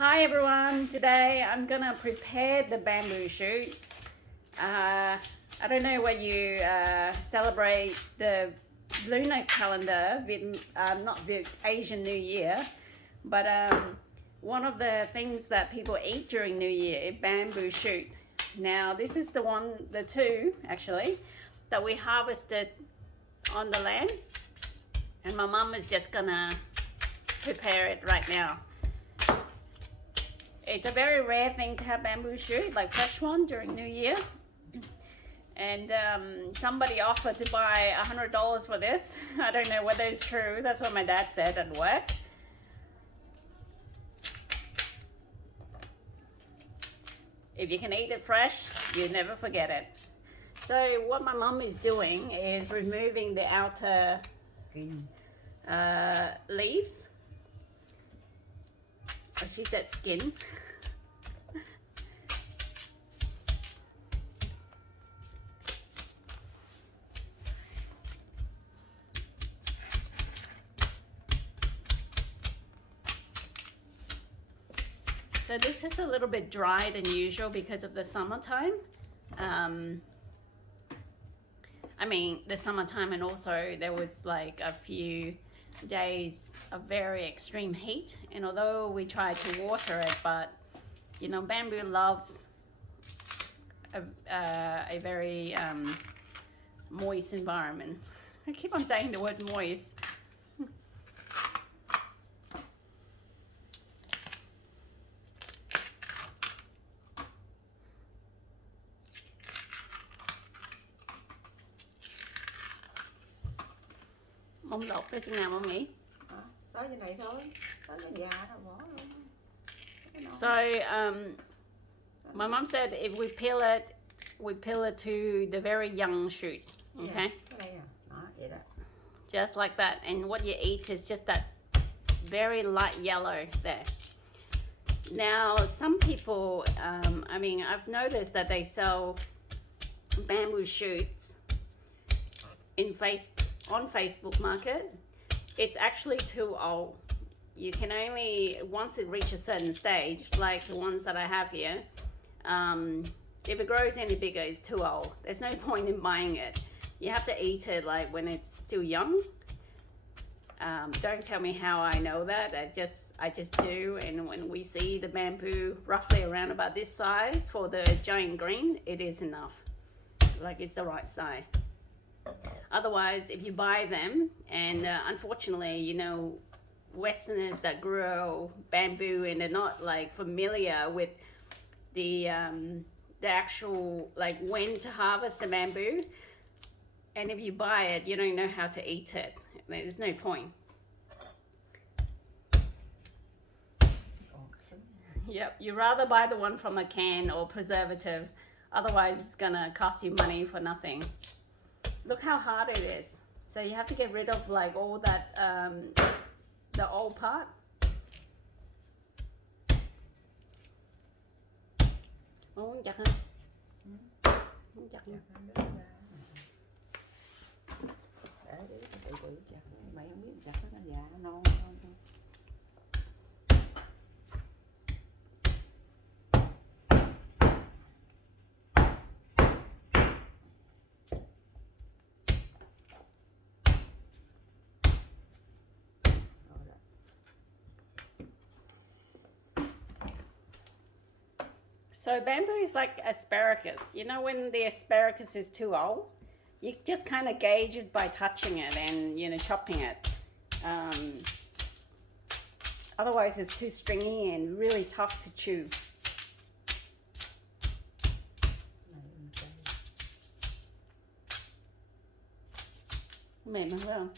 Hi everyone, today I'm gonna prepare the bamboo shoot. I don't know what you celebrate the lunar calendar, not the Asian New Year, but one of the things that people eat during New Year is bamboo shoot. Now this is the two actually, that we harvested on the land, and my mum is just gonna prepare it right now. It's a very rare thing to have bamboo shoot, like fresh one during New Year. And somebody offered to buy $100 for this. I don't know whether it's true. That's what my dad said at work. If you can eat it fresh, you never forget it. So what my mum is doing is removing the outer leaves. Oh, she said skin. So this is a little bit drier than usual because of the summertime. The summertime, and also there was like a few days of very extreme heat, and although we tried to water it, but you know, bamboo loves a very moist environment. I keep on saying the word moist. Mông lột tới chừng nào mông nghĩ? Tới như này thôi, tới cái già thôi bỏ luôn. So my mom said if we peel it to the very young shoot. Okay. Just like that, and what you eat is just that very light yellow there. Now some people, I've noticed that they sell bamboo shoots on Facebook Market. It's actually too old. You can only, once it reaches a certain stage, like the ones that I have here, if it grows any bigger, it's too old. There's no point in buying it. You have to eat it like when it's still young. Don't tell me how I know that. I just do. And when we see the bamboo roughly around about this size for the giant green, it is enough. Like, it's the right size. Otherwise, if you buy them, and unfortunately, you know, Westerners that grow bamboo and they're not like familiar with the actual, like, when to harvest the bamboo, and if you buy it, you don't know how to eat it. There's no point. Yep, you rather buy the one from a can or preservative, otherwise it's gonna cost you money for nothing. Look how hard it is. So you have to get rid of like all that the old part. Ủa, chặt hả? Không chặt hả? Để tự chặt, mày không biết chặt nó già nó non thôi. So bamboo is like asparagus. You know, when the asparagus is too old, you just kind of gauge it by touching it and, you know, chopping it. Otherwise it's too stringy and really tough to chew. Mềm hơn phải không?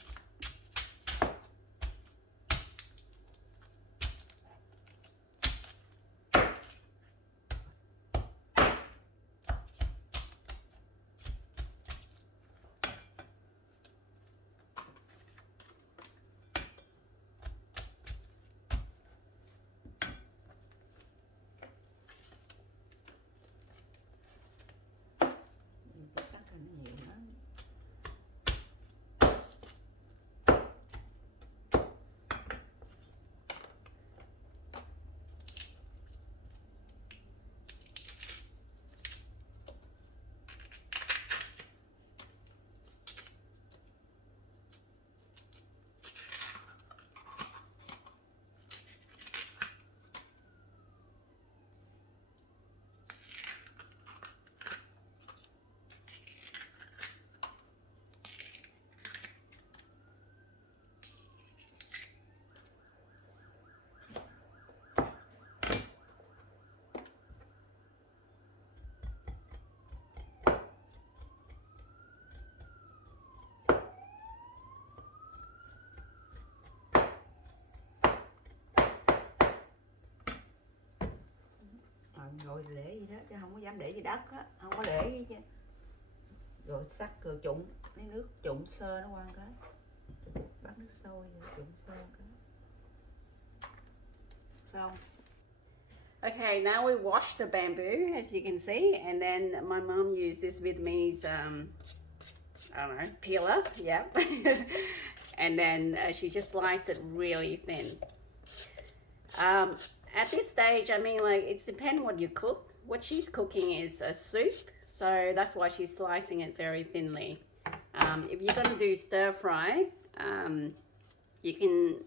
Rồi để gì đó chứ không có dám để dưới đất á, không có để gì chứ. Rồi sắc rồi trụng lấy nước trụng sơ nó qua cái, bắt nước sôi rồi trụng sơ cái xong. Okay, now we wash the bamboo, as you can see, and then my mom used this Vietnamese, I don't know, peeler, yeah. And then she just sliced it really thin. At this stage, I mean, like, it's depending what you cook. What she's cooking is a soup, so that's why she's slicing it very thinly. If you're gonna do stir fry, you can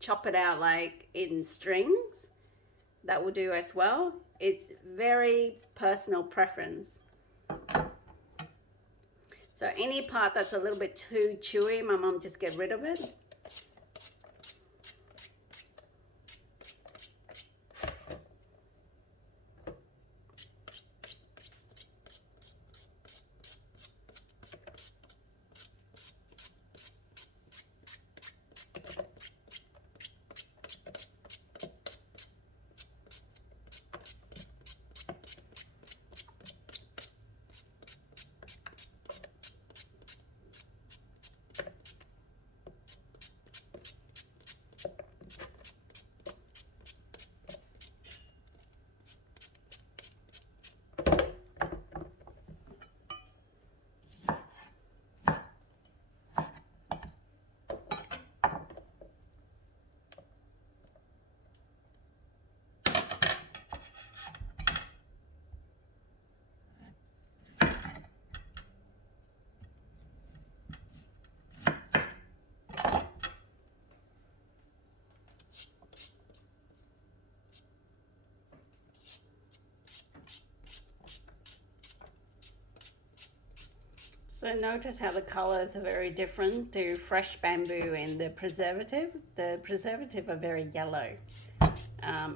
chop it out like in strings. That will do as well. It's very personal preference. So any part that's a little bit too chewy, my mom just get rid of it. So notice how the colors are very different to fresh bamboo and the preservative. The preservative are very yellow.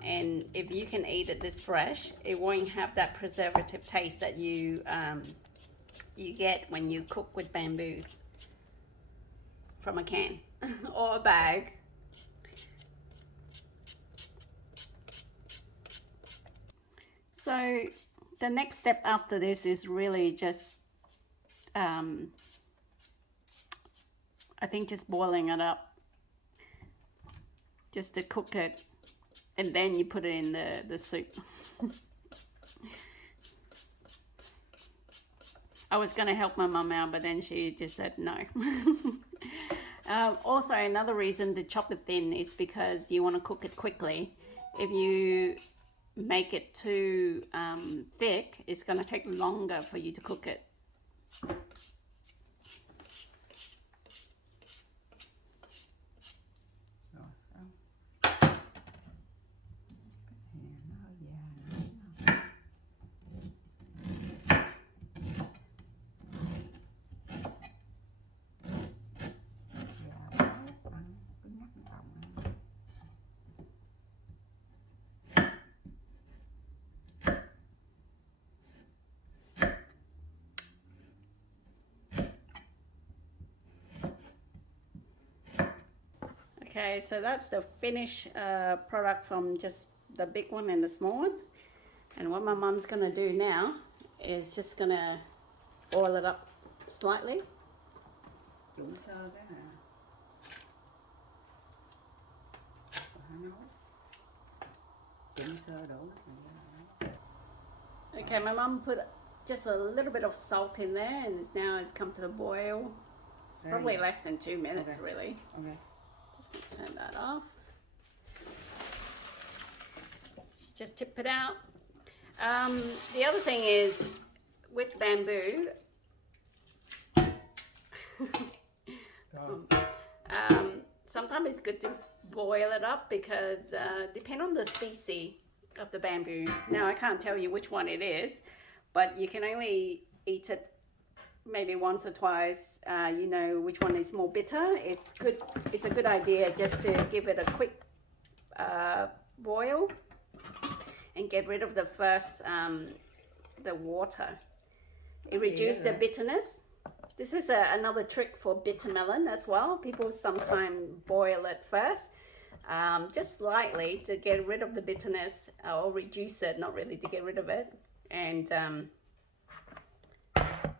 And if you can eat it this fresh, it won't have that preservative taste that you get when you cook with bamboos from a can or a bag. So the next step after this is really just I think just boiling it up just to cook it, and then you put it in the soup. I was going to help my mum out, but then she just said no. Also, another reason to chop it thin is because you want to cook it quickly. If you make it too thick, it's going to take longer for you to cook it. Okay, so that's the finished product from just the big one and the small one. And what my mum's gonna do now is just gonna oil it up slightly. Trụng sơ cái nè. Trụng sơ đổ nước. Okay, my mum put just a little bit of salt in there, and now it's come to the boil. It's probably less than 2 minutes, okay. Really. Okay. Just gonna turn that off. Just tip it out. The other thing is with bamboo, sometimes it's good to boil it up because depending on the species of the bamboo. Now I can't tell you which one it is, but you can only eat it maybe once or twice. You know which one is more bitter. It's good. It's a good idea just to give it a quick boil and get rid of the first the water. It reduces the bitterness. This is another trick for bitter melon as well. People sometimes boil it first. just slightly to get rid of the bitterness or reduce it, not really to get rid of it. And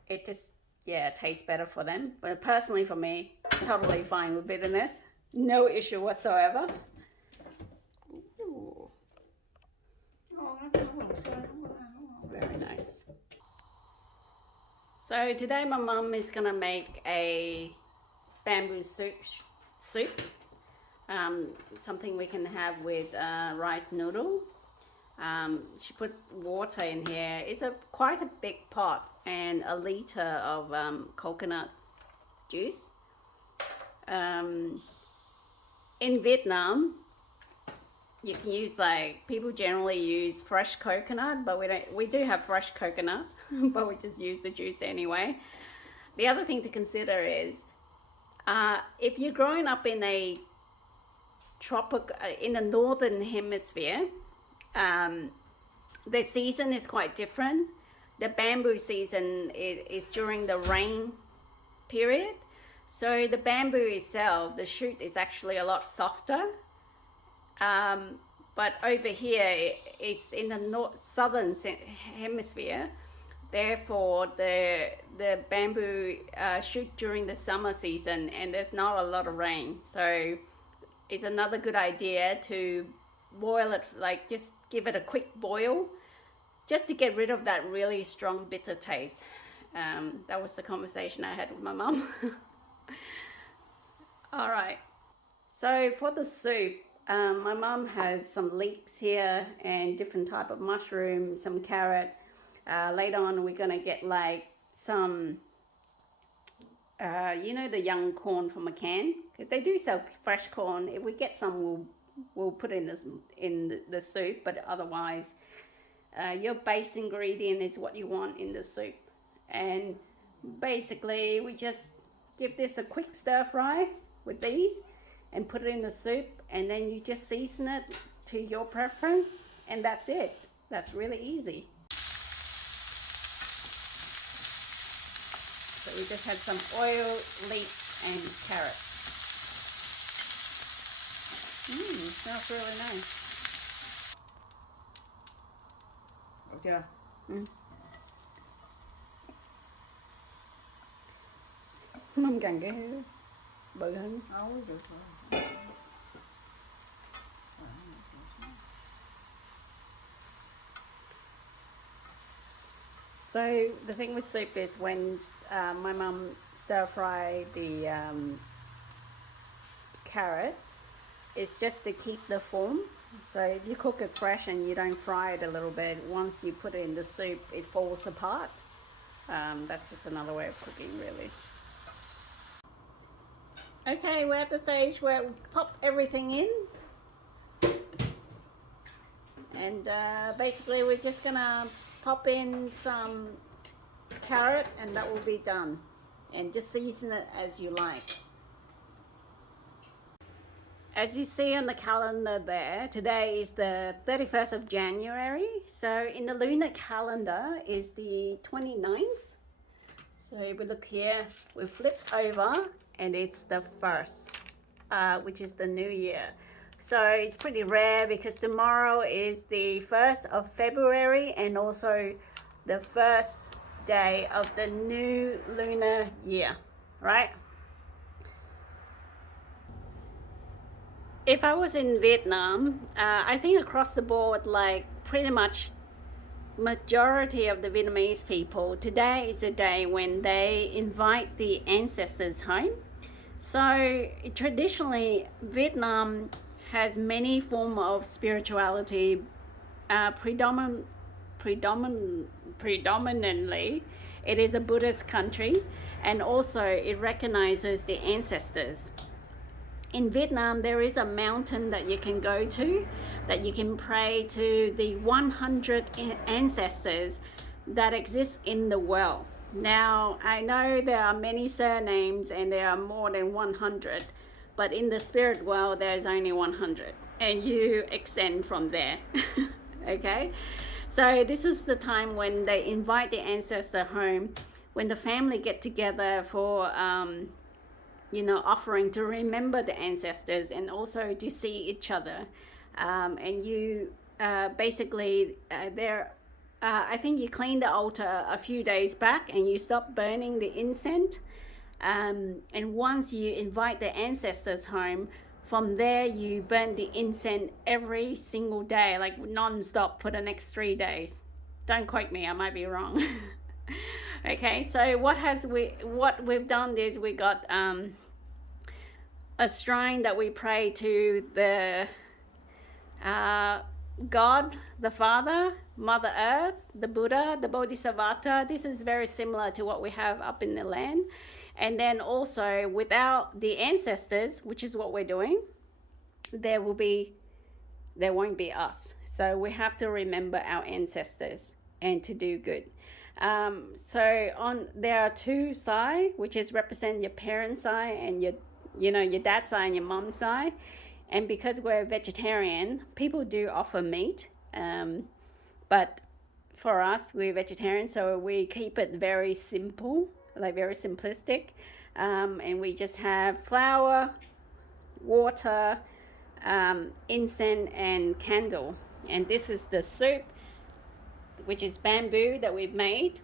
it just, yeah, tastes better for them. But personally for me, totally fine with bitterness. No issue whatsoever. Ooh. It's very nice. So today my mum is gonna make a bamboo soup. Something we can have with rice noodle. She put water in here. It's quite a big pot and a liter of coconut juice. In Vietnam, you can use, like, people generally use fresh coconut, but we do have fresh coconut, but we just use the juice anyway. The other thing to consider is if you're growing up in a in the northern hemisphere, the season is quite different. The bamboo season is during the rain period, so the bamboo itself, the shoot is actually a lot softer. But over here it's in the southern hemisphere, therefore the bamboo shoot during the summer season and there's not a lot of rain, so it's another good idea to boil it, like just give it a quick boil just to get rid of that really strong bitter taste. That was the conversation I had with my mum. All right, so for the soup, my mum has some leeks here and different type of mushroom, some carrot. Later on we're gonna get like some you know, the young corn from a can, because they do sell fresh corn. If we get some, we'll put in the soup, but otherwise your base ingredient is what you want in the soup. And basically we just give this a quick stir fry with these and put it in the soup, and then you just season it to your preference, and that's it. That's really easy. So we just had some oil, leeks, and carrots. Smells really nice. Được chưa? Mâm cần cái bự hơn. Không, được rồi. So the thing with soup is when my mum stir fry the carrots, it's just to keep the form. So if you cook it fresh and you don't fry it a little bit, once you put it in the soup, it falls apart. That's just another way of cooking, really. Okay, we're at the stage where we pop everything in. And basically we're just gonna pop in some carrot and that will be done. And just season it as you like. As you see on the calendar there, today is the 31st of January. So in the lunar calendar is the 29th. So if we look here, we flip over and it's the 1st, which is the new year. So it's pretty rare because tomorrow is the 1st of February and also the first day of the new lunar year, right? If I was in Vietnam, I think across the board, like pretty much majority of the Vietnamese people, today is a day when they invite the ancestors home. So traditionally, Vietnam has many forms of spirituality. Predominantly, it is a Buddhist country, and also it recognizes the ancestors. In Vietnam, there is a mountain that you can go to, that you can pray to the 100 ancestors that exist in the world. Now, I know there are many surnames and there are more than 100, but in the spirit world, there's only 100, and you extend from there, okay? So this is the time when they invite the ancestor home, when the family get together for offering to remember the ancestors and also to see each other. And you basically, I think you clean the altar a few days back and you stop burning the incense. And once you invite the ancestors home, from there you burn the incense every single day, like non-stop for the next 3 days. Don't quote me, I might be wrong. Okay, so what we've done is we got a shrine that we pray to the God, the Father, Mother Earth, the Buddha, the Bodhisattva. This is very similar to what we have up in the land. And then also, without the ancestors, which is what we're doing, there won't be us. So we have to remember our ancestors and to do good. So there are two sides, which is represent your parents' side and your dad's side and your mom's side. And because we're vegetarian, people do offer meat, but for us, we're vegetarian, so we keep it very simple, like very simplistic, and we just have flour, water, incense, and candle. And this is the soup, which is bamboo that we've made.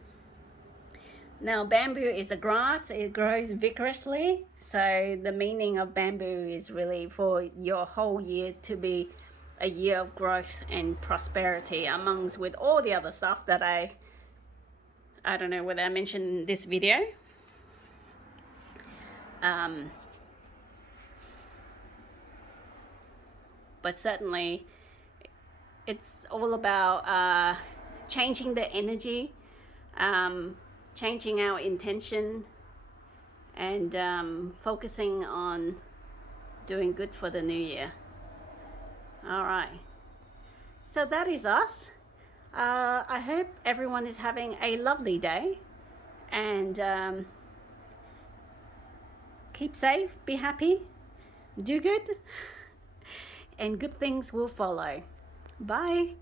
Now, bamboo is a grass. It grows vigorously. So the meaning of bamboo is really for your whole year to be a year of growth and prosperity, amongst with all the other stuff that I don't know whether I mentioned in this video. But certainly it's all about changing the energy, changing our intention, and focusing on doing good for the new year. All right. So that is us. I hope everyone is having a lovely day, and keep safe, be happy, do good, and good things will follow. Bye.